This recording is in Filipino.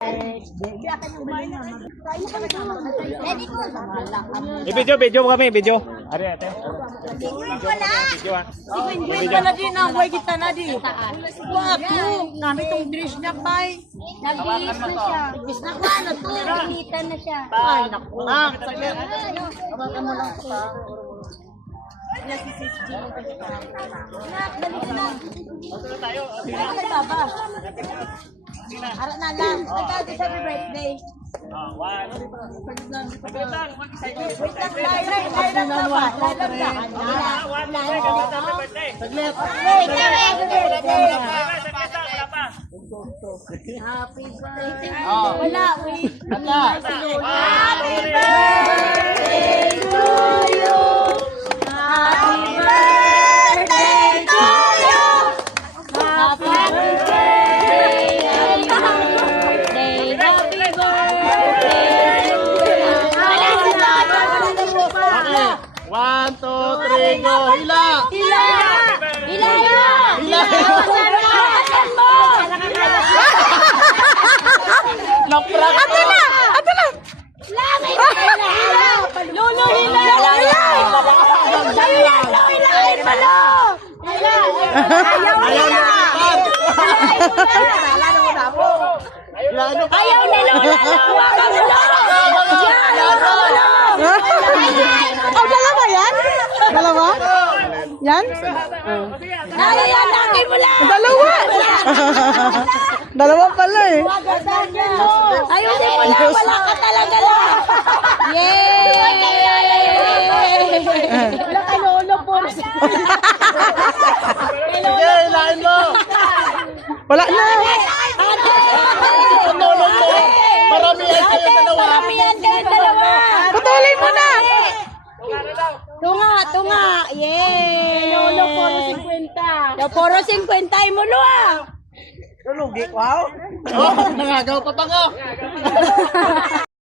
Video kami, video. Ari ate. Video ah. Video na din ang way kita na di. Wag mo, namin tong dress niya pay. Nag-iis na siya. Ibis na ka, ano to? Pilitan na siya. Ay, naku. Saglit. Hawakan mo lang pa. Anak, dali na. Ano ba ba? Harap na lang. Nagkado sa birthday. Wait lang, live na ba? Saglit. Happy birthday. Wala, wait. Happy birthday to you. Happy birthday to you. Happy birthday. Happy birthday to you. Wala si Tata. Okay. 1, 2, 3, go. Hila. Hila. Hila. Hila. Naprak. Ato na! Langit na hila! Lolo hila! Lolo hila! Langit pala! Hila! Ayaw hila! Ayaw ni Lola! Hawakan mo Lola! Oh, dalawa yan? Dalawa? Yan? Nalalaki mo lang! Dalawa! Dalawa pala eh. Ayaw ni mo lang! Wala ka talaga lang! Yay! Wala ka Lolo po! Sige, hilahin mo. Wala na. Tumulong mo. Maramihan kayo dalawa. Maramihan kayo dalawa! Patuloy mo na. Tunga! Yay! Lolo, poro 50. Poro 50 mo, lo ah! Wow. Oh, nangagaw pa ba ko?